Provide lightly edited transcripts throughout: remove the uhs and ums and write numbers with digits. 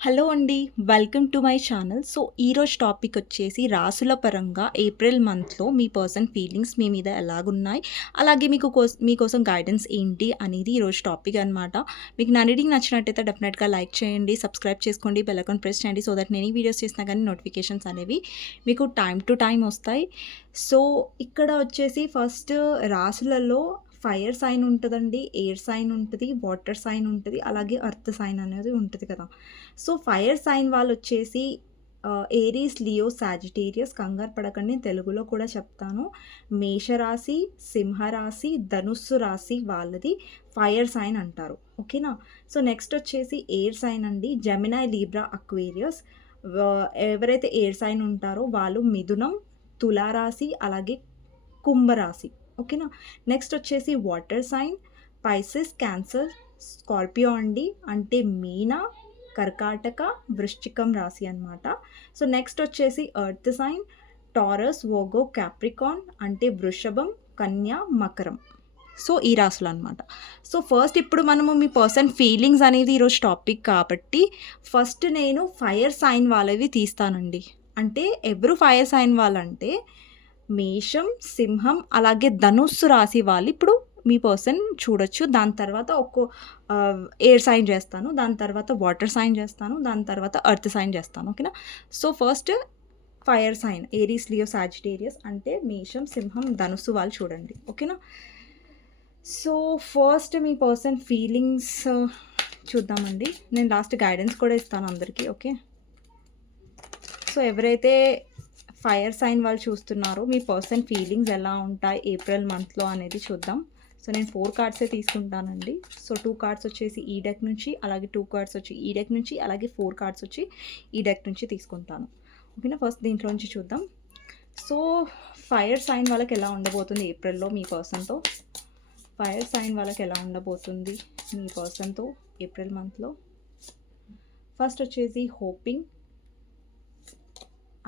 Hello అండి. Welcome to my channel. So, ఈరోజు topic వచ్చేసి రాసుల పరంగా ఏప్రిల్ మంత్‌లో మీ పర్సన్ ఫీలింగ్స్ మీ మీద ఎలాగున్నాయి? అలాగే మీకోసం గైడెన్స్ ఏంటి అనేది ఈరోజు టాపిక్ అనమాట. మీకు నా రీడింగ్ నచ్చినట్టయితే డెఫినెట్‌గా లైక్ చేయండి, సబ్స్క్రైబ్ చేసుకోండి, బెల్ ఐకాన్ ప్రెస్ చేయండి. సో దట్ నేను ఈ వీడియోస్ చేసినా గానీ నోటిఫికేషన్స్ అనేవి మీకు టైమ్ టు టైమ్ వస్తాయి. సో, ఇక్కడ వచ్చేసి ఫస్ట్ రాసులలో ఫైర్ సైన్ ఉంటదండి, ఎయిర్ సైన్ ఉంటది, వాటర్ సైన్ ఉంటది, అలాగే ఎర్త్ సైన్ అనేది ఉంటది కదా! సో, ఫైర్ సైన్ వాళ్ళొచ్చేసి ఏరీస్, లియో, సాజిటేరియస్ కంగారు పడకండి. నేను తెలుగులో కూడా చెప్తాను. మేషరాశి, సింహరాశి, ధనుస్సు రాశి వాళ్ళది ఫైర్ సైన్ అంటారు. ఓకేనా? సో, నెక్స్ట్ వచ్చేసి ఎయిర్ సైన్ అండి. జెమినై, లీబ్రా, అక్వేరియస్ ఎవరైతే ఎయిర్ సైన్ ఉంటారో వాళ్ళు మిథునం, తులారాశి, అలాగే కుంభరాశి. ఓకేనా? నెక్స్ట్ వచ్చేసి water sign Pisces, Cancer, Scorpio అండి. అంటే మీన, కర్కాటక, వృశ్చికం రాశి అనమాట. సో, నెక్స్ట్ వచ్చేసి earth sign Taurus, Virgo, Capricorn అంటే వృషభం, కన్య, మకరం. సో, ఈ రాశులు అనమాట. సో, ఫస్ట్ ఇప్పుడు మనము మీ పర్సన్ ఫీలింగ్స్ అనేది ఈరోజు టాపిక్ కాబట్టి ఫస్ట్ నేను ఫైర్ సైన్ వాళ్ళవి తీస్తానండి. అంటే ఎవరు ఫైర్ సైన్ వాళ్ళంటే మేషం, సింహం, అలాగే ధనుస్సు రాశి వాళ్ళు ఇప్పుడు మీ పర్సన్ చూడొచ్చు. దాని తర్వాత ఎయిర్ సైన్ చేస్తాను, దాని తర్వాత వాటర్ సైన్ చేస్తాను, దాని తర్వాత ఎర్త్ సైన్ చేస్తాను. ఓకేనా? So, first fire sign Aries, Leo, Sagittarius అంటే మేషం, సింహం, ధనుస్సు వాళ్ళు చూడండి. ఓకేనా? సో, ఫస్ట్ మీ పర్సన్ ఫీలింగ్స్ చూద్దామండి. నేను లాస్ట్ గైడెన్స్ కూడా ఇస్తాను అందరికీ. ఓకే? సో, ఎవరైతే ఫైర్ సైన్ వాళ్ళు చూస్తున్నారు మీ పర్సన్ ఫీలింగ్స్ ఎలా ఉంటాయి ఏప్రిల్ మంత్లో అనేది చూద్దాం. సో, నేను 4 కార్డ్సే తీసుకుంటానండి. సో, 2 కార్డ్స్ వచ్చేసి ఈ డెక్ నుంచి, అలాగే 2 కార్డ్స్ వచ్చి ఈ డెక్ నుంచి, అలాగే 4 కార్డ్స్ వచ్చి ఈ డెక్ నుంచి తీసుకుంటాను. ఓకేనా? ఫస్ట్ దీంట్లో నుంచి చూద్దాం. సో, ఫైర్ సైన్ వాళ్ళకి ఎలా ఉండబోతుంది ఏప్రిల్లో మీ పర్సన్తో? ఫైర్ సైన్ వాళ్ళకి ఎలా ఉండబోతుంది మీ పర్సన్తో ఏప్రిల్ మంత్లో? ఫస్ట్ వచ్చేసి హోపింగ్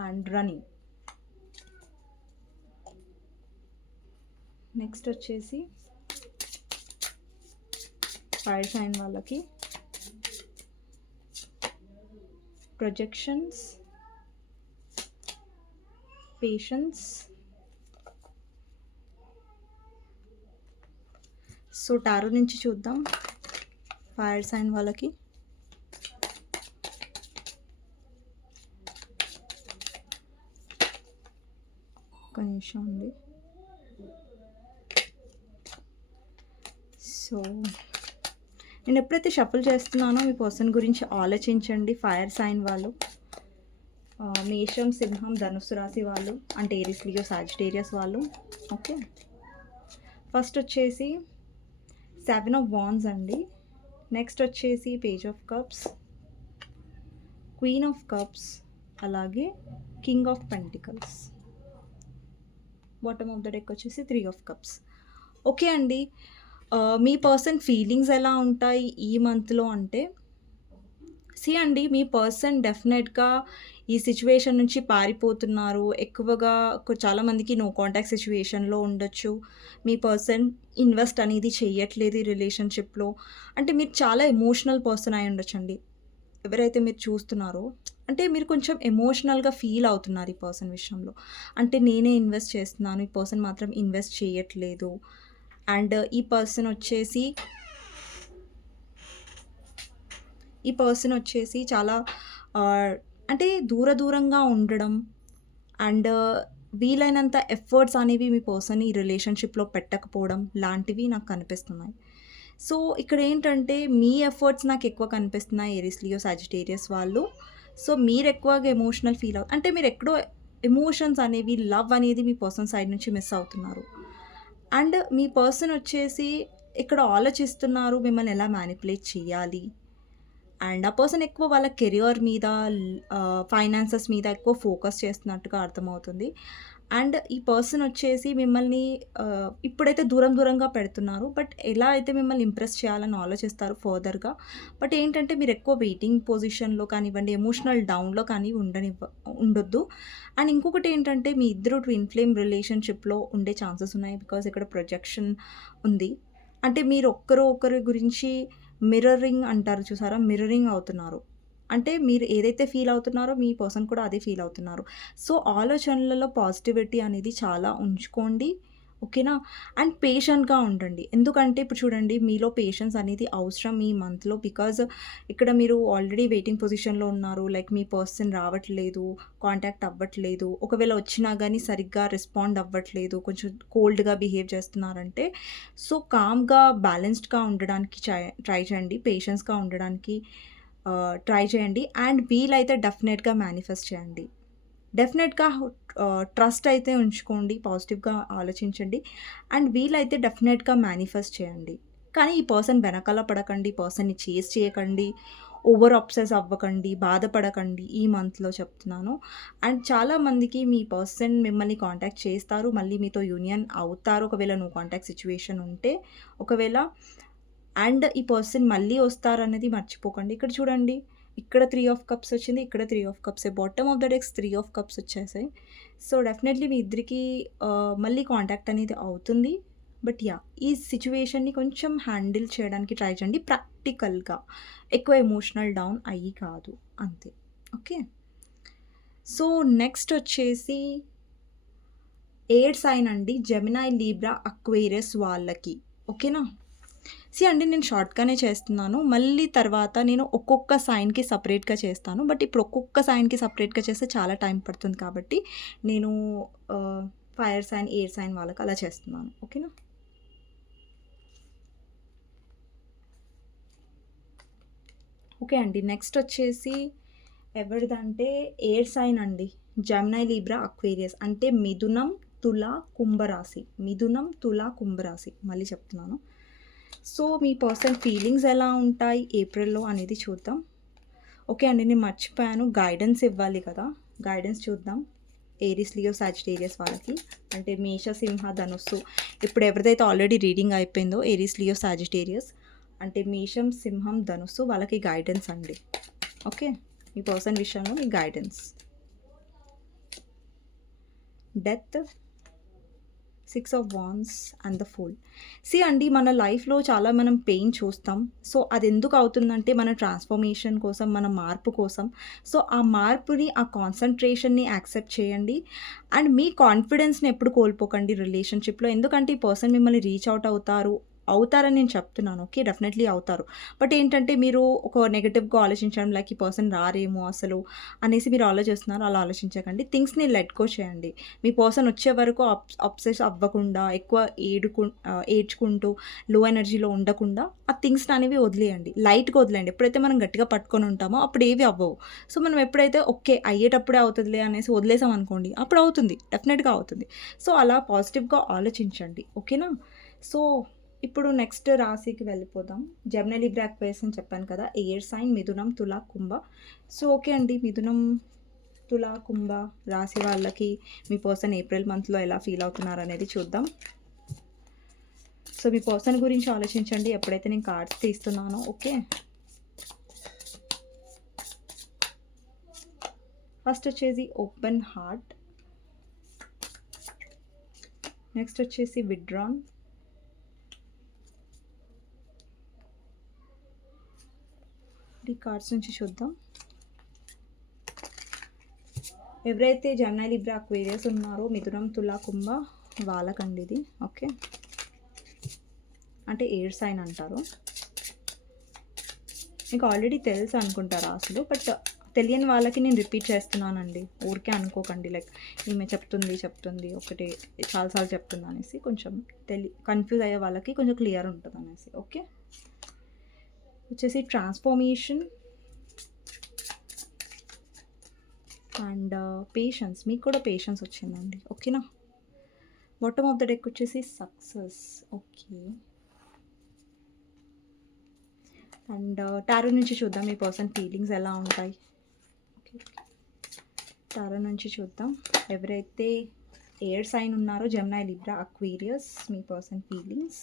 అండ్ రన్నింగ్. నెక్స్ట్ వచ్చేసి ఫైర్ సైన్ వాళ్ళకి ప్రొజెక్షన్స్, పేషెన్స్. సో, టారో నుంచి చూద్దాం ఫైర్ సైన్ వాళ్ళకి. ఒక నిమిషం అండి. సో, నేను ఎప్పుడైతే షఫుల్ చేస్తున్నానో మీ పర్సన్ గురించి ఆలోచించండి. ఫైర్ సైన్ వాళ్ళు మేషం, సింహం, ధనుస్సు రాశి వాళ్ళు అంటే ఏరీస్, లియో, సాజిటేరియస్ వాళ్ళు. ఓకే? ఫస్ట్ వచ్చేసి 7 ఆఫ్ వాండ్స్ అండి. నెక్స్ట్ వచ్చేసి page of cups, queen of cups, అలాగే king of pentacles. Bottom of the deck వచ్చేసి 3 ఆఫ్ కప్స్. ఓకే అండి. మీ పర్సన్ ఫీలింగ్స్ ఎలా ఉంటాయి ఈ మంత్లో అంటే అండి, మీ పర్సన్ డెఫినెట్గా ఈ సిచ్యువేషన్ నుంచి పారిపోతున్నారు. ఎక్కువగా చాలామందికి నో కాంటాక్ట్ సిచ్యువేషన్లో ఉండొచ్చు. మీ పర్సన్ ఇన్వెస్ట్ అనేది చెయ్యట్లేదు ఈ రిలేషన్షిప్లో. అంటే మీరు చాలా ఎమోషనల్ పర్సన్ అయి ఉండొచ్చండి. ఎవరైతే మీరు చూస్తున్నారో అంటే మీరు కొంచెం ఎమోషనల్గా ఫీల్ అవుతున్నారు ఈ పర్సన్ విషయంలో. అంటే నేనే ఇన్వెస్ట్ చేస్తున్నాను, ఈ పర్సన్ మాత్రం ఇన్వెస్ట్ చేయట్లేదు. అండ్ ఈ పర్సన్ వచ్చేసి చాలా అంటే దూరంగా ఉండడం అండ్ వీలైనంత ఎఫర్ట్స్ అనేవి మీ పర్సన్ ఈ రిలేషన్షిప్లో పెట్టకపోవడం లాంటివి నాకు కనిపిస్తున్నాయి. సో, ఇక్కడ ఏంటంటే మీ ఎఫర్ట్స్ నాకు ఎక్కువ కనిపిస్తున్నాయి ఏరీస్, లియో, సాజిటేరియస్ వాళ్ళు. సో, మీరు ఎక్కువగా ఎమోషనల్ ఫీల్ అంటే మీరు ఎక్కడో ఎమోషన్స్ అనేవి, లవ్ అనేది మీ పర్సన్ సైడ్ నుంచి మిస్ అవుతున్నారు. అండ్ మీ పర్సన్ వచ్చేసి ఇక్కడ ఆలోచిస్తున్నారు మిమ్మల్ని ఎలా మ్యానిపులేట్ చేయాలి. అండ్ ఆ పర్సన్ ఎక్కువ వాళ్ళ కెరియర్ మీద, ఫైనాన్సెస్ మీద ఎక్కువ ఫోకస్ చేస్తున్నట్టుగా అర్థమవుతుంది. అండ్ ఈ పర్సన్ వచ్చేసి మిమ్మల్ని ఇప్పుడైతే దూరంగా పెడుతున్నారు. బట్ ఎలా అయితే మిమ్మల్ని ఇంప్రెస్ చేయాలని ఆలోచిస్తారు ఫర్దర్‌గా. బట్ ఏంటంటే మీరు ఎక్కువ వెయిటింగ్ పొజిషన్‌లో కానివ్వండి, ఎమోషనల్ డౌన్‌లో కానీ ఉండొద్దు. అండ్ ఇంకొకటి ఏంటంటే మీ ఇద్దరు ట్విన్ ఫ్లేమ్ రిలేషన్‌షిప్‌లో ఉండే ఛాన్సెస్ ఉన్నాయి. బికాజ్ ఇక్కడ ప్రొజెక్షన్ ఉంది. అంటే మీరు ఒకరి గురించి మిర్రరింగ్ అంటారు చూసారా? మిర్రరింగ్ అవుతున్నారు. అంటే మీరు ఏదైతే ఫీల్ అవుతున్నారో మీ పర్సన్ కూడా అదే ఫీల్ అవుతున్నారు. సో, ఆలోచనలలో పాజిటివిటీ అనేది చాలా ఉంచుకోండి. ఓకేనా? అండ్ పేషెంట్‌గా ఉండండి. ఎందుకంటే ఇప్పుడు చూడండి మీలో పేషెన్స్ అనేది అవసరం ఈ మంత్‌లో. బికాజ్ ఇక్కడ మీరు ఆల్రెడీ వెయిటింగ్ పొజిషన్‌లో ఉన్నారు. లైక్ మీ పర్సన్ రావట్లేదు, కాంటాక్ట్ అవ్వట్లేదు. ఒకవేళ వచ్చినా గానీ సరిగ్గా రెస్పాండ్ అవ్వట్లేదు. కొంచెం కోల్డ్‌గా బిహేవ్ చేస్తున్నారంటే, సో, కామ్‌గా, బ్యాలెన్స్డ్‌గా ఉండడానికి ట్రై చేయండి. పేషెన్స్‌గా ఉండడానికి ట్రై చేయండి. అండ్ వీలైతే డెఫినెట్‌గా మేనిఫెస్ట్ చేయండి. డెఫినెట్‌గా ట్రస్ట్ అయితే ఉంచుకోండి. పాజిటివ్‌గా ఆలోచించండి. అండ్ వీలైతే డెఫినెట్‌గా మేనిఫెస్ట్ చేయండి. కానీ ఈ పర్సన్ వెనకాల పడకండి. పర్సన్‌ని చేజ్ చేయకండి. ఓవర్ అబ్సెస్ అవ్వకండి. బాధపడకండి. ఈ మంత్‌లో చెప్తున్నాను. అండ్ చాలామందికి మీ పర్సన్ మిమ్మల్ని కాంటాక్ట్ చేస్తారు. మళ్ళీ మీతో యూనియన్ అవుతారు. ఒకవేళ నో కాంటాక్ట్ సిట్యుయేషన్ ఉంటే. ఒకవేళ అండ్ ఈ పర్సన్ మళ్ళీ వస్తారన్నది మర్చిపోకండి. ఇక్కడ చూడండి. ఇక్కడ 3 ఆఫ్ కప్స్ వచ్చింది. ఇక్కడ 3 ఆఫ్ కప్సే. Bottom of the decks 3 of cups వచ్చేసాయి. సో, డెఫినెట్‌లీ మీ ఇద్దరికీ మళ్ళీ కాంటాక్ట్ అనేది అవుతుంది. But yeah! ఈ సిట్యుయేషన్‌ని కొంచెం హ్యాండిల్ చేయడానికి ట్రై చేయండి ప్రాక్టికల్‌గా. ఎక్కువ ఎమోషనల్ డౌన్ అయ్యి కాదు. అంతే. ఓకే. సో, నెక్స్ట్ వచ్చేసి ఎయిర్ సైన్ అండి. జెమినై, లీబ్రా, అక్వేరియస్ వాళ్ళకి. ఓకేనా? అండి నేను షార్ట్‌గానే చేస్తున్నాను. మళ్ళీ తర్వాత నేను ఒక్కొక్క సైన్‌కి సెపరేట్‌గా చేస్తాను. బట్ ఇప్పుడు ఒక్కొక్క సైన్‌కి సెపరేట్‌గా చేస్తే చాలా టైం పడుతుంది కాబట్టి నేను ఫైర్ సైన్, ఎయిర్ సైన్ వాళ్ళకి అలా చేస్తున్నాను. ఓకేనా? ఓకే అండి. నెక్స్ట్ వచ్చేసి ఎవరిదంటే ఎయిర్ సైన్ అండి. జెమినై, లీబ్రా, అక్వేరియస్ అంటే మిథునం, తుల, కుంభరాశి. మిథునం, తుల, కుంభరాశి. మళ్ళీ చెప్తున్నాను. సో, మీ పర్సన్ ఫీలింగ్స్ ఎలా ఉంటాయి ఏప్రిల్‌లో అనేది చూద్దాం. ఓకే అండి. నేను మర్చిపోయాను. గైడెన్స్ ఇవ్వాలి కదా! గైడెన్స్ చూద్దాం. ఏరీస్, లియో, సాజిటేరియస్ వాళ్ళకి. అంటే మేష, సింహ, ధనుస్సు. ఇప్పుడు ఎవరిదైతే ఆల్రెడీ రీడింగ్ అయిపోయిందో ఏరీస్, లియో, సాజిటేరియస్ అంటే మేషం, సింహం, ధనుస్సు వాళ్ళకి గైడెన్స్ అండి. ఓకే. మీ పర్సన్ విషయంలో మీ guidance. Death, 6 of wands and the fool. అండి మన లైఫ్‌లో చాలా మనం పెయిన్ చూస్తాం. సో, అదెందుకు అవుతుందంటే మన ట్రాన్స్‌ఫర్మేషన్ కోసం, మన మార్పు కోసం. సో, ఆ మార్పుని, ఆ కాన్సంట్రేషన్‌ని యాక్సెప్ట్ చేయండి. అండ్ మీ కాన్ఫిడెన్స్‌ని ఎప్పుడు కోల్పోకండి రిలేషన్‌షిప్‌లో. ఎందుకంటే ఈ పర్సన్ మిమ్మల్ని రీచ్ అవుట్ అవుతారని నేను చెప్తున్నాను. ఓకే. డెఫినెట్‌లీ అవుతారు. బట్ ఏంటంటే మీరు ఒక నెగెటివ్‌గా ఆలోచించడం లైక్ ఈ పర్సన్ రారేమో అసలు అనేసి మీరు ఆలోచిస్తున్నారు. అలా ఆలోచించకండి. థింగ్స్‌ని లెట్ గో చేయండి. మీ పర్సన్ వచ్చే వరకు అప్సెస్ అవ్వకుండా, ఎక్కువ ఏడ్చుకుంటూ, లో ఎనర్జీలో ఉండకుండా ఆ థింగ్స్‌ని అనేవి వదిలేయండి. లైట్‌గా వదిలేయండి. ఎప్పుడైతే మనం గట్టిగా పట్టుకొని ఉంటామో అప్పుడు ఏవి అవ్వవు. సో, మనం ఎప్పుడైతే ఓకే. అయ్యేటప్పుడే అవుతదిలే అనేసి వదిలేసామనుకోండి అప్పుడు అవుతుంది. డెఫినెట్‌గా అవుతుంది. సో, అలా పాజిటివ్‌గా ఆలోచించండి. ఓకేనా? సో, ఇప్పుడు నెక్స్ట్ రాశికి వెళ్ళిపోదాం. జెమిని, లిబ్రా, అక్వేరియస్ అని చెప్పాను కదా! ఎయిర్ సైన్ మిథునం, తుల, కుంభ. సో, ఓకే అండి. మిథునం, తుల, కుంభ రాశి వాళ్ళకి మీ పర్సన్ ఏప్రిల్ మంత్‌లో ఎలా ఫీల్ అవుతున్నారనేది చూద్దాం. సో, మీ పర్సన్ గురించి ఆలోచించండి ఎప్పుడైతే నేను కార్డ్స్ తీస్తున్నానో. ఓకే. ఫస్ట్ వచ్చేసి ఓపెన్ హార్ట్. నెక్స్ట్ వచ్చేసి విత్‌డ్రాన్. ఈ కార్డ్స్ నుంచి చూద్దాం. ఎవరైతే జెమిని, లిబ్రా, అక్వేరియస్ ఉన్నారో మిథునం, తుల, కుంభ వాళ్ళకండి ఇది. ఓకే. అంటే ఎయిర్ సైన్ అంటారు. మీకు ఆల్రెడీ తెలుసు అనుకుంటా రాసులు. బట్ తెలియని వాళ్ళకి నేను రిపీట్ చేస్తున్నానండి. ఊరికే అనుకోకండి లైక్ ఈమె చెప్తుంది ఒకటి చాలాసార్లు చెప్తుంది అనేసి. కొంచెం కన్ఫ్యూజ్ అయ్యే వాళ్ళకి కొంచెం క్లియర్ ఉంటుంది అనేసి. ఓకే. వచ్చేసి ట్రాన్స్ఫర్మేషన్ అండ్ పేషెన్స్. మీకు కూడా పేషెన్స్ వచ్చిందండి. ఓకేనా? బాటమ్ ఆఫ్ ద డెక్ వచ్చేసి సక్సెస్. ఓకే. అండ్ టారో నుంచి చూద్దాం మీ పర్సన్ ఫీలింగ్స్ ఎలా ఉంటాయి. ఓకే. టారో నుంచి చూద్దాం ఎవరైతే ఎయిర్ సైన్ ఉన్నారో జెమిని, లిబ్రా, అక్వేరియస్ మీ పర్సన్ ఫీలింగ్స్.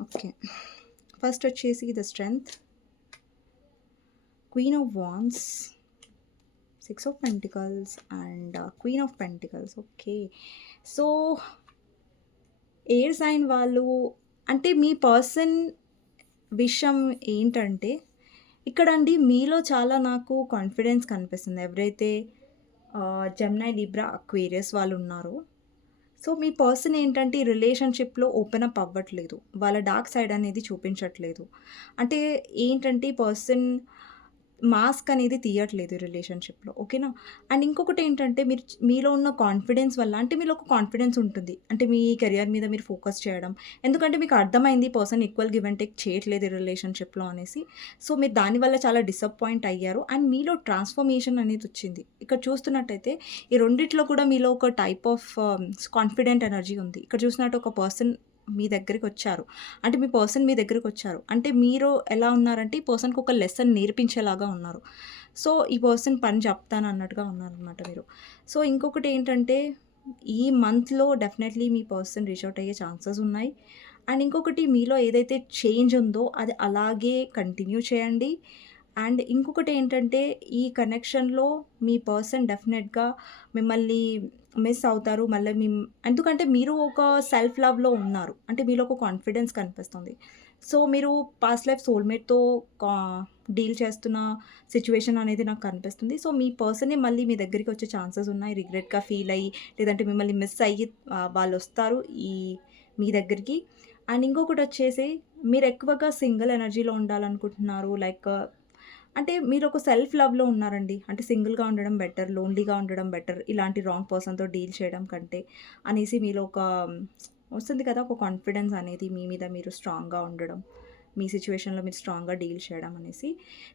ఓకే. ఫస్ట్ వచ్చేసి the strength, queen of wands, 6 of pentacles and queen of pentacles. Okay. So, air sign వాళ్ళు అంటే మీ పర్సన్ విషయం ఏంటంటే ఇక్కడండి మీలో చాలా నాకు కాన్ఫిడెన్స్ కనిపిస్తుంది. ఎవరైతే జెమినీ, లిబ్రా, అక్వేరియస్ వాళ్ళున్నారో, సో, మీ పర్సన్ ఏంటంటే ఈ రిలేషన్‌షిప్‌లో ఓపెన్ అప్ అవ్వట్లేదు. వాళ్ళ డార్క్ సైడ్ అనేది చూపించట్లేదు. అంటే ఏంటంటే ఈ పర్సన్ మాస్క్ అనేది తీయట్లేదు రిలేషన్‌షిప్‌లో. ఓకేనా? అండ్ ఇంకొకటేంటంటే మీలో ఉన్న కాన్ఫిడెన్స్ వల్ల అంటే మీలో ఒక కాన్ఫిడెన్స్ ఉంటుంది. అంటే మీ కెరియర్ మీద మీరు ఫోకస్ చేయడం. ఎందుకంటే మీకు అర్థమైంది ఈ person equal give and take చేయట్లేదు ఈ రిలేషన్‌షిప్‌లో అనేసి. సో, మీరు దానివల్ల చాలా డిసప్పాయింట్ అయ్యారు. అండ్ మీలో ట్రాన్స్‌ఫర్మేషన్ అనేదొచ్చింది. ఇక్కడ చూస్తున్నట్టయితే ఈ రెండిట్లో కూడా మీలో ఒక టైప్ ఆఫ్ కాన్ఫిడెంట్ ఎనర్జీ ఉంది. ఇక్కడ చూసినట్టు ఒక పర్సన్ మీ దగ్గరికొచ్చారు. అంటే మీ పర్సన్ మీ దగ్గరికొచ్చారు. అంటే మీరు ఎలా ఉన్నారంటే ఈ పర్సన్‌కి ఒక లెసన్ నేర్పించేలాగా ఉన్నారు. సో, ఈ పర్సన్ పని చెప్తానన్నట్టుగా ఉన్నారనమాట మీరు. సో, ఇంకొకటేంటంటే ఈ మంత్‌లో డెఫినెట్‌లీ మీ పర్సన్ రీచ్ ఔట్ అయ్యే ఛాన్సెస్ ఉన్నాయి. అండ్ ఇంకొకటి మీలో ఏదైతే చేంజ్ ఉందో అది అలాగే కంటిన్యూ చేయండి. అండ్ ఇంకొకటేంటంటే ఈ కనెక్షన్‌లో మీ పర్సన్ డెఫినెట్‌గా మిమ్మల్ని మిస్ అవుతారు. మళ్ళీ ఎందుకంటే మీరు ఒక సెల్ఫ్ లవ్‌లో ఉన్నారు. అంటే మీలో ఒక కాన్ఫిడెన్స్ కనిపిస్తుంది. సో, మీరు పాస్ట్ లైఫ్ సోల్‌మేట్‌తో కా డీల్ చేస్తున్న సిట్యుయేషన్ అనేది నాకు కనిపిస్తుంది. సో, మీ పర్సనే మళ్ళీ మీ దగ్గరికి వచ్చే ఛాన్సెస్ ఉన్నాయి. రిగ్రెట్‌గా ఫీల్ అయ్యి, లేదంటే మిమ్మల్ని మిస్ అయ్యి వాళ్ళొస్తారు మీ దగ్గరికి. అండ్ ఇంకొకటొచ్చేసి మీరెక్కువగా సింగిల్ ఎనర్జీలో ఉండాలనుకుంటున్నారు. లైక్ అంటే మీరొక సెల్ఫ్ లవ్‌లో ఉన్నారండి. అంటే సింగిల్‌గా ఉండడం బెటర్, లోన్‌లీగా ఉండడం బెటర్. ఇలాంటి రాంగ్ పర్సన్‌తో డీల్ చేయడం కంటే అనేసి మీలో ఒక వస్తుంది కదా! ఒక కాన్ఫిడెన్స్ అనేది మీ మీద మీరు స్ట్రాంగ్‌గా ఉండడం. మీ సిట్యుయేషన్‌లో మీరు స్ట్రాంగ్‌గా డీల్ చేయడం అనేసి.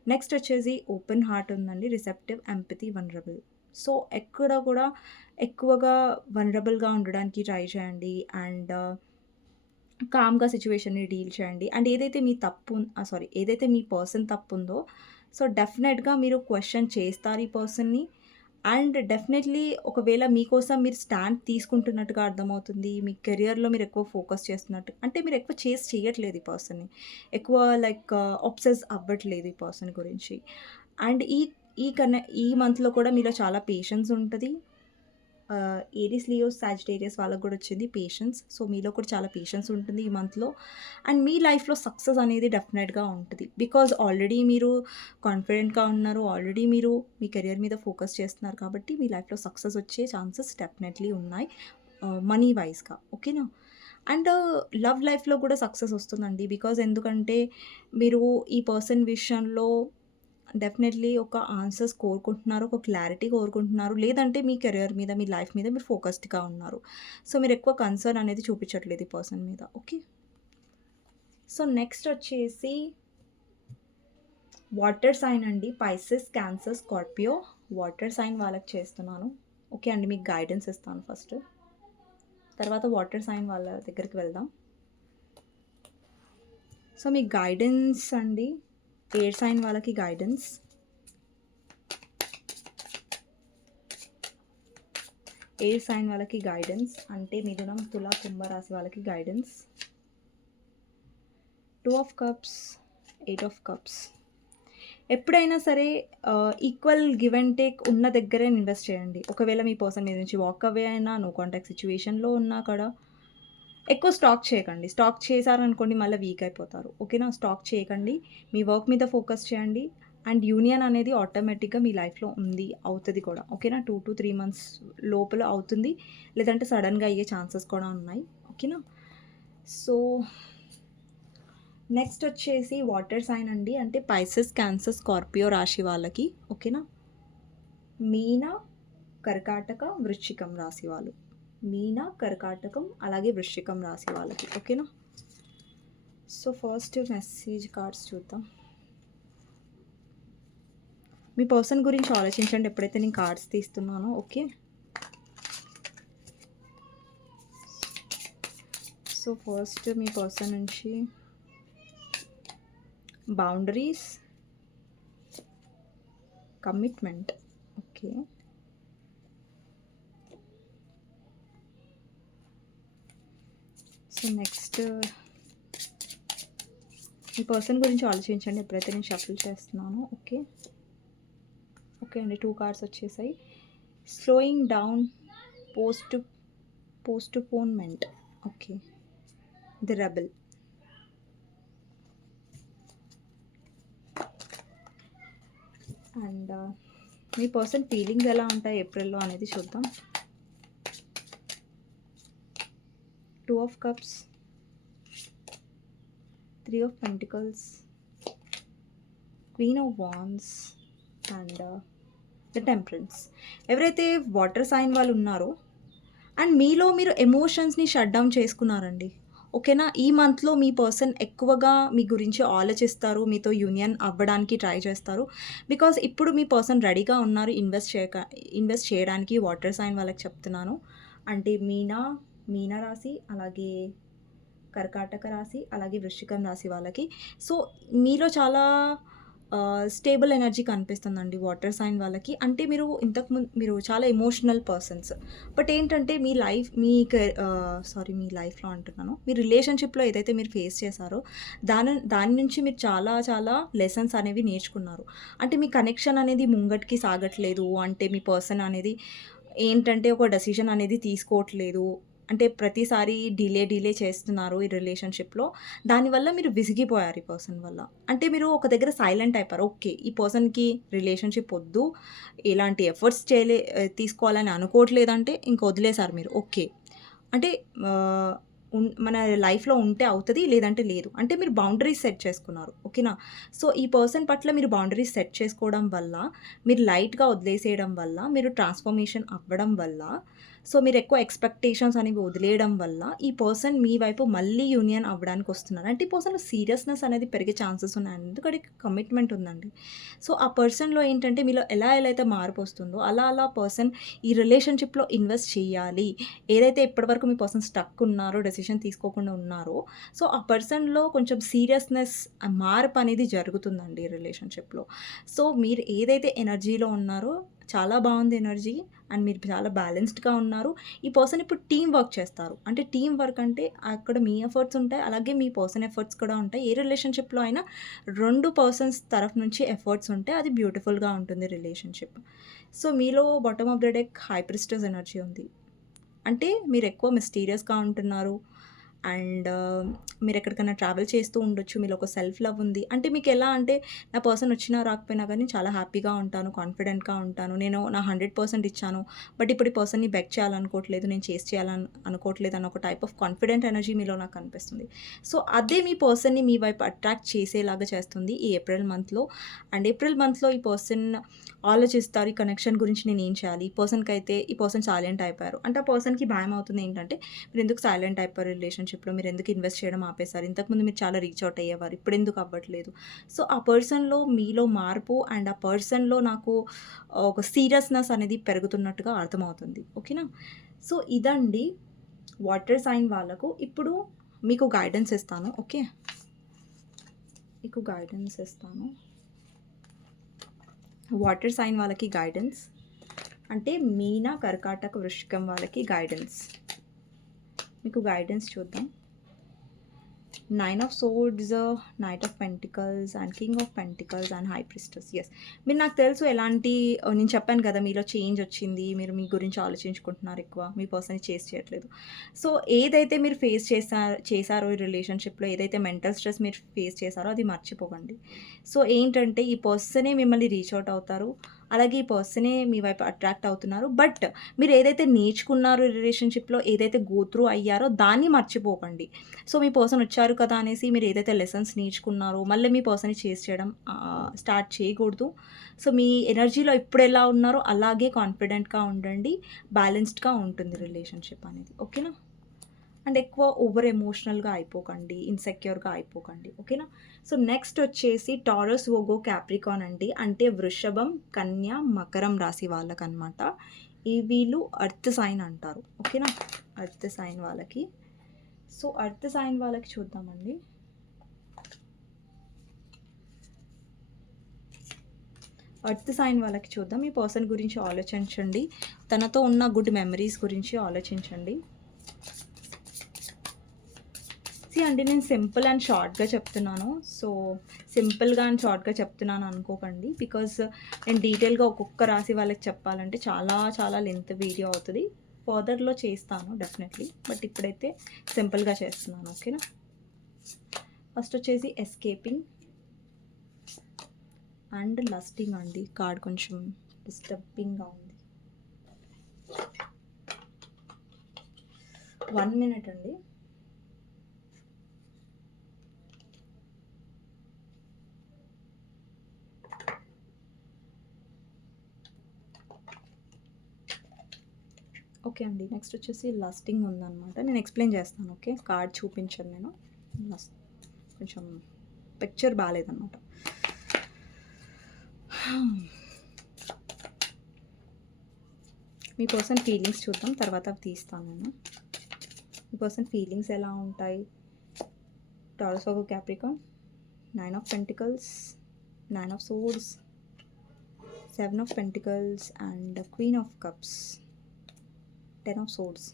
నెక్స్ట్ వచ్చేసి ఓపెన్ హార్ట్ ఉందండి. Receptive, empathy, vulnerable. సో, ఎక్కడ కూడా ఎక్కువగా వల్నరబుల్‌గా ఉండడానికి ట్రై చేయండి. అండ్ కామ్‌గా సిట్యుయేషన్‌ని డీల్ చేయండి. అండ్ ఏదైతే మీ పర్సన్ తప్పుందో, సో, డెఫినెట్‌గా మీరు క్వెషన్ చేస్తారు ఈ పర్సన్‌ని. అండ్ డెఫినెట్‌లీ ఒకవేళ మీకోసం మీరు స్టాండ్ తీసుకుంటున్నట్టుగా అర్థమవుతుంది. మీ కెరియర్‌లో మీరు ఎక్కువ ఫోకస్ చేస్తున్నట్టు అంటే మీరు ఎక్కువ చేస్ చేయట్లేదు ఈ పర్సన్‌ని. ఎక్కువ లైక్ అబ్సెస్ అవ్వట్లేదు ఈ పర్సన్ గురించి. అండ్ ఈ మంత్‌లో కూడా మీలో చాలా పేషెన్స్ ఉంటది. ఏరీస్, లియోస్, సాజిటేరియస్ వాళ్ళకి గూడా వచ్చింది పేషెన్స్. సో, మీలో కూడా చాలా పేషెన్స్ ఉంటుంది ఈ మంత్‌లో. అండ్ మీ లైఫ్‌లో సక్సెస్ అనేది డెఫినెట్‌గా ఉంటది. బికాజ్ ఆల్రెడీ మీరు కాన్ఫిడెంట్‌గా ఉన్నారు. ఆల్రెడీ మీరు మీ కెరియర్ మీద ఫోకస్ చేస్తున్నారు కాబట్టి మీ లైఫ్‌లో సక్సెస్ వచ్చే ఛాన్సెస్ డెఫినెట్‌లీ ఉన్నాయి. మనీ వైస్‌గా. ఓకేనా? అండ్ లవ్ లైఫ్‌లో కూడా సక్సెస్ వస్తుందండి. బికాజ్ ఎందుకంటే మీరు ఈ పర్సన్ విషయంలో డెఫినెట్‌లీ ఒక ఆన్సర్స్ కోరుకుంటున్నారు. ఒక క్లారిటీ కోరుకుంటున్నారు. లేదంటే మీ కెరియర్ మీద, మీ లైఫ్ మీద మీరు ఫోకస్డ్‌గా ఉన్నారు. సో, మీరెక్కువ కన్సర్న్ అనేది చూపించట్లేదు ఈ పర్సన్ మీద. ఓకే. సో, నెక్స్ట్ వచ్చేసి వాటర్ సైన్ అండి. Pisces, Cancer, Scorpio. Water sign వాళ్ళకి చేస్తున్నాను. ఓకే అండి. మీకు గైడెన్స్ ఇస్తాను ఫస్ట్. తర్వాత వాటర్ సైన్ వాళ్ళ దగ్గరికి వెళ్దాం. సో, మీకు గైడెన్స్ అండి. ఎయిర్ సైన్ వాళ్ళకి గైడెన్స్. ఎయిర్ సైన్ వాళ్ళకి గైడెన్స్ అంటే మిథునం, తుల, కుంభ రాశి వాళ్ళకి guidance. 2 of cups, 8 of cups. ఎప్పుడైనా సరే ఈక్వల్ గివ్ అండ్ టేక్ ఉన్న దగ్గరే ఇన్వెస్ట్ చేయండి. ఒకవేళ మీ పర్సన్ మీ నుంచి వాక్ అవే అయినా, నో కాంటాక్ట్ సిట్యుయేషన్‌లో ఉన్నా కూడా ఎక్కువ స్టాక్ చేయకండి. స్టాక్ చేశారనుకోండి మళ్ళీ వీక్ అయిపోతారు. ఓకేనా? స్టాక్ చేయకండి. మీ వర్క్ మీద ఫోకస్ చేయండి. అండ్ యూనియన్ అనేది ఆటోమేటిక్‌గా మీ లైఫ్‌లో ఉంది. అవుతది కూడా. ఓకేనా? 2-3 మంత్స్ లోపల అవుతుంది. లేదంటే సడెన్‌గా అయ్యే ఛాన్సెస్ కూడా ఉన్నాయి. ఓకేనా? సో, నెక్స్ట్ వచ్చేసి వాటర్ సైన్ అండి. అంటే పైసెస్, క్యాన్సర్, స్కార్పియో రాశి వాళ్ళకి. ఓకేనా? మీన, కర్కాటక, వృశ్చికం రాశి వాళ్ళు. మీన, కర్కాటకం అలాగే వృశ్చికం రాశి వాళ్ళకి. ఓకేనా? సో, ఫస్ట్ మెసేజ్ కార్డ్స్ చూద్దాం. మీ పర్సన్ గురించి ఆలోచించండి ఎప్పుడైతే నేను కార్డ్స్ తీస్తున్నానో. ఓకే. సో, ఫస్ట్ మీ పర్సన్ నుంచి boundaries, commitment. Okay. So, next మీ పర్సన్ గురించి ఆలోచించండి ఎప్పుడైతే నేను షఫుల్ చేస్తున్నానో. ఓకే. ఓకే అండి. 2 కార్డ్స్ వచ్చేసాయి. Slowing down, postponement. Okay. The rebel. And me person feelings ఎలా ఉంటాయి ఏప్రిల్‌లో అనేది చూద్దాం. 2 of cups, 3 of pentacles, queen of wands and the temperance. ఎవరైతే వాటర్ సైన్ వాళ్ళు ఉన్నారో అండ్ మీలో మీరు ఎమోషన్స్‌ని షట్ డౌన్ చేసుకున్నారండి. ఓకేనా? ఈ మంత్‌లో మీ పర్సన్ ఎక్కువగా మీ గురించి ఆలోచిస్తారు. మీతో యూనియన్ అవ్వడానికి ట్రై చేస్తారు. బికాజ్ ఇప్పుడు మీ పర్సన్ రెడీగా ఉన్నారు ఇన్వెస్ట్ చేయడానికి. వాటర్ సైన్ వాళ్ళకి చెప్తున్నాను. అంటే మీన రాశి, అలాగే కర్కాటక రాశి, అలాగే వృశ్చికం రాశి వాళ్ళకి. సో, మీలో చాలా స్టేబుల్ ఎనర్జీ కనిపిస్తుందండి వాటర్ సైన్ వాళ్ళకి. అంటే మీరు చాలా ఎమోషనల్ పర్సన్స్. బట్ ఏంటంటే మీ లైఫ్‌లో అంటున్నాను. మీ రిలేషన్‌షిప్‌లో ఏదైతే మీరు ఫేస్ చేశారో దాని నుంచి మీరు చాలా చాలా లెసన్స్ అనేవి నేర్చుకున్నారు. అంటే మీ కనెక్షన్ అనేది ముంగటికి సాగట్లేదు. అంటే మీ పర్సన్ అనేది ఏంటంటే ఒక డెసిషన్ అనేది తీసుకోవట్లేదు. అంటే ప్రతిసారి డిలే చేస్తున్నారు ఈ రిలేషన్‌షిప్‌లో. దానివల్ల మీరు విసిగిపోయారు ఈ పర్సన్ వల్ల. అంటే మీరు ఒక దగ్గర సైలెంట్ అయిపోయారు. ఓకే. ఈ పర్సన్‌కి రిలేషన్‌షిప్ వద్దు. ఎలాంటి ఎఫర్ట్స్ తీసుకోవాలని అనుకోవట్లేదంటే ఇంక వదిలేసారు మీరు. ఓకే. అంటే ఆహ్, మన లైఫ్‌లో ఉంటే అవుతది. లేదంటే లేదు. అంటే మీరు బౌండరీస్ సెట్ చేసుకున్నారు. ఓకేనా? సో, ఈ పర్సన్ పట్ల మీరు బౌండరీస్ సెట్ చేసుకోవడం వల్ల, మీరు లైట్‌గా వదిలేసేయడం వల్ల, మీరు ట్రాన్స్‌ఫర్మేషన్ అవ్వడం వల్ల, సో, మీరు ఎక్కువ ఎక్స్‌పెక్టేషన్స్ అనేవి వదిలేయడం వల్ల, ఈ పర్సన్ మీ వైపు మళ్ళీ యూనియన్ అవ్వడానికి వస్తున్నారు. అంటే ఈ పర్సన్‌లో సీరియస్‌నెస్ అనేది పెరిగే ఛాన్సెస్ ఉన్నాయండి. ఎందుకంటే కమిట్మెంట్ ఉందండి. సో, ఆ పర్సన్‌లో ఏంటంటే మీలో ఎలా అయితే మార్పొస్తుందో అలా పర్సన్ ఈ రిలేషన్‌షిప్‌లో ఇన్వెస్ట్ చేయాలి. ఏదైతే ఇప్పటివరకు మీ పర్సన్ స్టక్ ఉన్నారో, డెసిషన్ తీసుకోకుండా ఉన్నారో, సో, ఆ పర్సన్‌లో కొంచెం సీరియస్‌నెస్ మార్పనేది జరుగుతుందండి రిలేషన్‌షిప్‌లో. సో, మీరు ఏదైతే ఎనర్జీలో ఉన్నారో చాలా బావుంది ఎనర్జీ. అండ్ మీరు చాలా బ్యాలెన్స్డ్‌గా ఉన్నారు. ఈ పర్సన్ ఇప్పుడు టీమ్ వర్క్ చేస్తారు. అంటే టీమ్ వర్క్ అంటే అక్కడ మీ ఎఫర్ట్స్ ఉంటాయి. అలాగే మీ పర్సన్ ఎఫర్ట్స్ కూడా ఉంటాయి. ఏ రిలేషన్‌షిప్‌లో అయినా 2 పర్సన్స్ తరఫు నుంచి ఎఫర్ట్స్ ఉంటే అది బ్యూటిఫుల్‌గా ఉంటుంది రిలేషన్‌షిప్. సో, మీలో bottom of the deck high priestess energy ఉంది. అంటే మీరెక్కువ మిస్టీరియస్‌గా ఉంటున్నారు. అండ్ మీరెక్కడికైనా ట్రావెల్ చేస్తూ ఉండొచ్చు. మీలో ఒక సెల్ఫ్ లవ్ ఉంది. అంటే మీకెలా అంటే నా పర్సన్ వచ్చినా రాకపోయినా గానీ చాలా హ్యాపీగా ఉంటాను. కాన్ఫిడెంట్‌గా ఉంటాను. నేను నా 100% ఇచ్చాను. బట్ ఇప్పుడు ఈ పర్సన్‌ని బెగ్ చేయాలనుకోవట్లేదు. నేను చేసి అనుకోవట్లేదు అన్న ఒక టైప్ ఆఫ్ కాన్ఫిడెంట్ ఎనర్జీ మీలో నాకు కనిపిస్తుంది. సో, అదే మీ పర్సన్‌ని మీ వైపు అట్రాక్ట్ చేసేలాగా చేస్తుంది ఈ ఏప్రిల్ మంత్‌లో. అండ్ ఏప్రిల్ మంత్‌లో ఈ పర్సన్ ఆలోచిస్తారు. ఈ కనెక్షన్ గురించి నేనేం చేయాలి? ఈ పర్సన్ సైలెంట్ అయిపోయారు. అంటే ఆ పర్సన్‌కి భయమవుతుంది ఏంటంటే మీరెందుకు సైలెంట్ అయిపోయారు రిలేషన్‌షిప్‌లో? మీరెందుకు ఇన్వెస్ట్ చేయడం ఆపేసారు? ఇంతకుముందు మీరు చాలా రీచ్ ఔట్ అయ్యేవారు. ఇప్పుడెందుకు అవ్వట్లేదు? సో, ఆ పర్సన్‌లో మీలో మార్పు అండ్ ఆ పర్సన్‌లో నాకు ఒక సీరియస్‌నెస్ అనేది పెరుగుతున్నట్టుగా అర్థమవుతుంది. ఓకేనా? సో, ఇదండి వాటర్ సైన్ వాళ్ళకు. ఇప్పుడు మీకు గైడెన్స్ ఇస్తాను. ఓకే. మీకు గైడెన్స్ ఇస్తాను. వాటర్ సైన్ వాళ్ళకి గైడెన్స్. అంటే మీన, కర్కాటక, వృశ్చికం వాళ్ళకి గైడెన్స్. మీకు గైడెన్స్ చూద్దాం. 9 of swords, knight of pentacles and king of pentacles and high priestess. Yes. మీరు నాకు తెలుసు నేను చెప్పాను కదా! మీలో చేంజ్ వచ్చింది. మీరు మీ గురించి ఆలోచించుకుంటున్నారు ఎక్కువ. మీ పర్సన్‌ని చేజ్ చేయట్లేదు. సో, ఏదైతే మీరు ఫేస్ చేశారో ఈ రిలేషన్‌షిప్‌లో ఏదైతే మెంటల్ స్ట్రెస్ మీరు ఫేస్ చేశారో అది మర్చిపోకండి. సో, ఏంటంటే ఈ పర్సనే మిమ్మల్ని రీచ్ ఔట్ అవుతారు. అలాగే ఈ పర్సనే మీ వైపు అట్రాక్ట్ అవుతున్నారు. బట్ మీరు ఏదైతే నేర్చుకున్నారో రిలేషన్‌షిప్‌లో ఏదైతే గో త్రూ అయ్యారో దాన్ని మర్చిపోకండి. సో, మీ పర్సన్ వచ్చారు కదా అనేసి మీరు ఏదైతే లెసన్స్ నేర్చుకున్నారో మళ్ళీ మీ పర్సన్‌ని చేజ్ చేయడం స్టార్ట్ చేయకూడదు. సో, మీ ఎనర్జీలో ఇప్పుడెలా ఉన్నారో అలాగే కాన్ఫిడెంట్‌గా ఉండండి. బ్యాలెన్స్డ్‌గా ఉంటుంది రిలేషన్‌షిప్ అనేది. ఓకేనా? అండ్ ఎక్కువ ఓవర్ ఎమోషనల్‌గా అయిపోకండి. ఇన్‌సెక్యూర్‌గా అయిపోకండి. ఓకేనా? సో, నెక్స్ట్ వచ్చేసి టారస్, వోగో, క్యాప్రికాన్ అండి. అంటే వృషభం, కన్య, మకరం రాశి వాళ్ళకనమాట. వీళ్ళు ఎర్త్ సైన్ అంటారు. ఓకేనా? ఎర్త్ సైన్ వాళ్ళకి. సో, ఎర్త్ సైన్ వాళ్ళకి చూద్దామండి. ఎర్త్ సైన్ వాళ్ళకి చూద్దాం. ఈ పర్సన్ గురించి ఆలోచించండి. తనతో ఉన్న గుడ్ మెమరీస్ గురించి ఆలోచించండి. అండి నేను సింపుల్ అండ్ షార్ట్‌గా చెప్తున్నాను. సో, సింపుల్‌గా అండ్ షార్ట్‌గా చెప్తున్నాను అనుకోకండి. బికాజ్ నేను డీటెయిల్‌గా ఒక్కొక్క రాశి వాళ్ళకి చెప్పాలంటే చాలా చాలా లెంత్ వీడియో అవుతది. ఫర్దర్‌లో చేస్తాను డెఫినెట్‌లీ. బట్ ఇప్పుడైతే సింపుల్‌గా చేస్తున్నాను. ఓకేనా? ఫస్ట్ వచ్చేసి ఎస్కేపింగ్, అండ్ లస్టింగ్ అండి. కార్డ్ కొంచెం డిస్టర్బింగ్గా ఉంది. 1 మినిట్ అండి. ఓకే అండి. నెక్స్ట్ వచ్చేసి లస్టింగ్ ఉందన్నమాట. నేను ఎక్స్ప్లెయిన్ చేస్తాను. ఓకే, కార్డ్ చూపించను నేను. కొంచెం పిక్చర్ బాగాలేదన్నమాట. మీ పర్సన్ ఫీలింగ్స్ చూద్దాం, తర్వాత అవి తీస్తాను నేను. మీ పర్సన్ ఫీలింగ్స్ ఎలా ఉంటాయి? Taurus of Capricorn, 9 of pentacles, 9 of swords, 7 of pentacles and queen of cups, 10 of swords.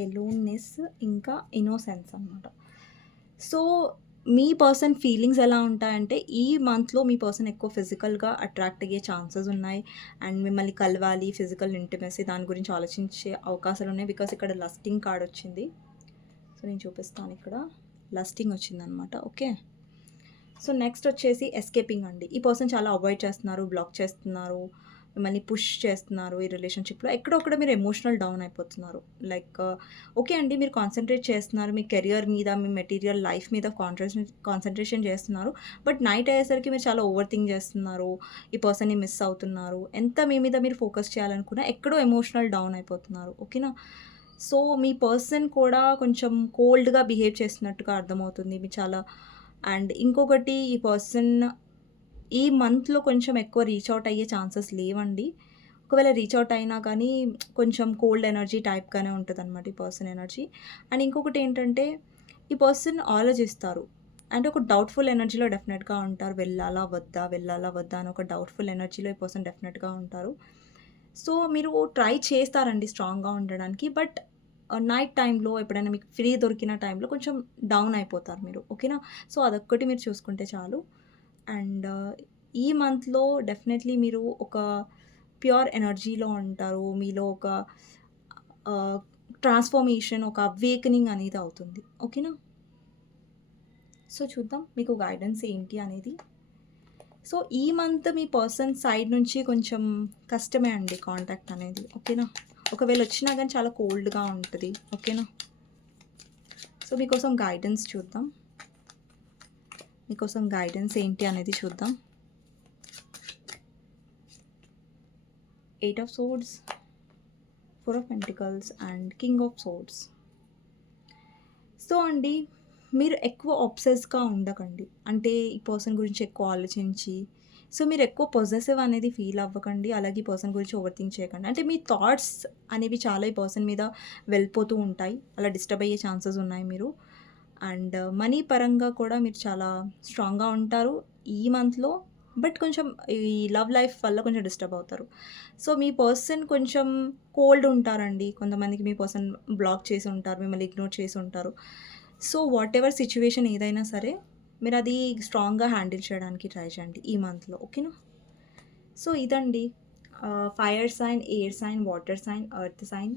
Aloneness ఇంకా ఇన్నోసెన్స్ అన్నమాట. సో మీ పర్సన్ ఫీలింగ్స్ ఎలా ఉంటాయంటే, ఈ మంత్లో మీ పర్సన్ ఎక్కువ ఫిజికల్గా అట్రాక్ట్ అయ్యే ఛాన్సెస్ ఉన్నాయి. అండ్ మిమ్మల్ని కలవాలి, ఫిజికల్ ఇంటిమసీ దాని గురించి ఆలోచించే అవకాశాలు ఉన్నాయి. బికాస్ ఇక్కడ లస్టింగ్ కార్డ్ వచ్చింది. సో నేను చూపిస్తాను, ఇక్కడ లస్టింగ్ వచ్చిందనమాట. ఓకే, సో నెక్స్ట్ వచ్చేసి ఎస్కేపింగ్ అండి. ఈ పర్సన్ చాలా అవాయిడ్ చేస్తున్నారు, బ్లాక్ చేస్తున్నారు, మిమ్మల్ని పుష్ చేస్తున్నారు. ఈ రిలేషన్షిప్లో ఎక్కడొక్కడ మీరు ఎమోషనల్ డౌన్ అయిపోతున్నారు. లైక్ ఓకే అండి, మీరు కాన్సన్ట్రేట్ చేస్తున్నారు మీ కెరియర్ మీద, మీ మెటీరియల్ లైఫ్ మీద కాన్సన్ట్రేషన్ చేస్తున్నారు. బట్ నైట్ అయ్యేసరికి మీరు చాలా ఓవర్ థింక్ చేస్తున్నారు, ఈ పర్సన్ని మిస్ అవుతున్నారు. ఎంత మీ మీద మీరు ఫోకస్ చేయాలనుకున్నా ఎక్కడో ఎమోషనల్ డౌన్ అయిపోతున్నారు. ఓకేనా? సో మీ పర్సన్ కూడా కొంచెం కోల్డ్గా బిహేవ్ చేస్తున్నట్టుగా అర్థమవుతుంది. మీ చాలా అండ్ ఇంకొకటి, ఈ పర్సన్ ఈ మంత్లో కొంచెం ఎక్కువ రీచ్ అవుట్ అయ్యే ఛాన్సెస్ లేవండి. ఒకవేళ రీచ్ అవుట్ అయినా కానీ కొంచెం కోల్డ్ ఎనర్జీ టైప్గానే ఉంటుందన్నమాట ఈ పర్సన్ ఎనర్జీ. అండ్ ఇంకొకటి ఏంటంటే, ఈ పర్సన్ ఆలోచిస్తారు అంటే ఒక డౌట్ఫుల్ ఎనర్జీలో డెఫినెట్గా ఉంటారు. వెళ్ళాలా వద్దా అని ఒక డౌట్ఫుల్ ఎనర్జీలో ఈ పర్సన్ డెఫినెట్గా ఉంటారు. సో మీరు ట్రై చేస్తారండి స్ట్రాంగ్గా ఉండడానికి. బట్ నైట్ టైంలో ఎప్పుడైనా మీకు ఫ్రీ దొరికిన టైంలో కొంచెం డౌన్ అయిపోతారు మీరు. ఓకేనా? సో అదొక్కటి మీరు చూసుకుంటే చాలు. అండ్ ఈ మంత్లో డెఫినెట్లీ మీరు ఒక ప్యూర్ ఎనర్జీలో ఉంటారు. మీలో ఒక ట్రాన్స్ఫర్మేషన్, ఒక అవేకనింగ్ అనేది అవుతుంది. ఓకేనా? సో చూద్దాం మీకు గైడెన్స్ ఏంటి అనేది. సో ఈ మంత్ మీ పర్సన్ సైడ్ నుంచి కొంచెం కష్టమే అండి కాంటాక్ట్ అనేది. ఓకేనా? ఒకవేళ వచ్చినా కానీ చాలా కోల్డ్గా ఉంటుంది. ఓకేనా? సో మీకోసం గైడెన్స్ చూద్దాం. మీకోసం గైడెన్స్ ఏంటి అనేది చూద్దాం. 8 of swords, 4 of pentacles and king of swords. So అండి, మీరు ఎక్కువ ఆబ్సెస్గా ఉండకండి. అంటే ఈ పర్సన్ గురించి ఎక్కువ ఆలోచించి, సో మీరు ఎక్కువ పొజెసివ్ అనేది ఫీల్ అవ్వకండి. అలాగే ఈ పర్సన్ గురించి ఓవర్ థింక్ చేయకండి. అంటే మీ థాట్స్ అనేవి చాలా ఈ పర్సన్ మీద వెళ్ళిపోతూ ఉంటాయి. అలా డిస్టర్బ్ అయ్యే ఛాన్సెస్ ఉన్నాయి మీరు. అండ్ మనీ పరంగా కూడా మీరు చాలా స్ట్రాంగ్గా ఉంటారు ఈ మంత్లో. బట్ కొంచెం ఈ లవ్ లైఫ్ వల్ల కొంచెం డిస్టర్బ్ అవుతారు. సో మీ పర్సన్ కొంచెం కోల్డ్ ఉంటారండి. కొంతమందికి మీ పర్సన్ బ్లాక్ చేసి ఉంటారు, మిమ్మల్ని ఇగ్నోర్ చేసి ఉంటారు. సో వాట్ ఎవర్ సిచ్యువేషన్ ఏదైనా సరే మీరు అది స్ట్రాంగ్గా హ్యాండిల్ చేయడానికి ట్రై చేయండి ఈ మంత్లో. ఓకేనా? సో ఇదండి fire sign, air sign, water sign, earth sign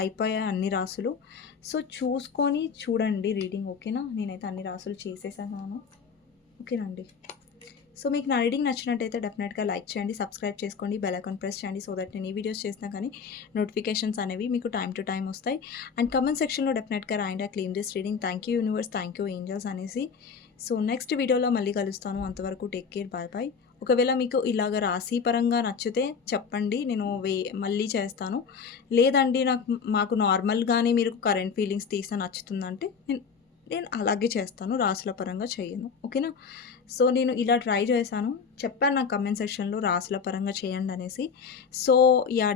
అయిపోయాయి అన్ని రాసులు. సో చూసుకొని చూడండి రీడింగ్. ఓకేనా? నేనైతే అన్ని రాసులు చేసేసాను. ఓకేనండి. సో మీకు నా రీడింగ్ నచ్చినట్టయితే డెఫినెట్గా లైక్ చేయండి, సబ్స్క్రైబ్ చేసుకోండి, బెల్ ఐకాన్ ప్రెస్ చేయండి. సో దట్ నేను ఈ వీడియోస్ చేసినా కానీ నోటిఫికేషన్స్ అనేవి మీకు టైం టు టైం వస్తాయి. అండ్ కమెంట్ సెక్షన్లో డెఫినెట్గా రాయండి claim this reading. Thank you universe, thank you angels అనేసి. సో నెక్స్ట్ వీడియోలో మళ్ళీ కలుస్తాను. అంతవరకు టేక్ కేర్, బాయ్ బాయ్. ఒకవేళ మీకు ఇలాగ రాశి పరంగా నచ్చితే చెప్పండి, నేను మళ్ళీ చేస్తాను. లేదండి మాకు నార్మల్గానే మీరు కరెంట్ ఫీలింగ్స్ తీస్తే నచ్చుతుందంటే నేను అలాగే చేస్తాను, రాసుల పరంగా చేయను. ఓకేనా? సో నేను ఇలా ట్రై చేశాను, చెప్పాను నాకు కమెంట్ సెక్షన్లో రాసుల పరంగా చేయండి అనేసి. సో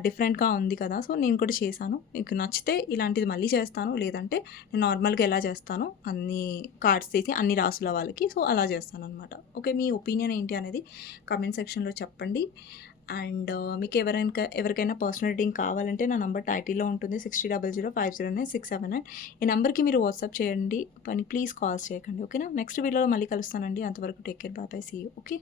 డిఫరెంట్గా ఉంది కదా, సో నేను కూడా చేశాను. మీకు నచ్చితే ఇలాంటిది మళ్ళీ చేస్తాను, లేదంటే నేను నార్మల్గా ఎలా చేస్తాను అన్ని కార్డ్స్ తీసి అన్ని రాసుల వాళ్ళకి, సో అలా చేస్తాను అనమాట. ఓకే, మీ ఒపీనియన్ ఏంటి అనేది కమెంట్ సెక్షన్లో చెప్పండి. అండ్ మీకు ఎవరికైనా పర్సనల్ రీడింగ్ కావాలంటే నా నంబర్ టైటిల్లో ఉంటుంది, 6000500967. ఈ నెంబర్కి మీరు వాట్సాప్ చేయండి, కానీ ప్లీజ్ కాల్స్ చేయకండి. ఓకేనా? నెక్స్ట్ వీడియోలో మళ్ళీ కలుస్తానండి. అంతవరకు take care, bye bye, see you. Okay.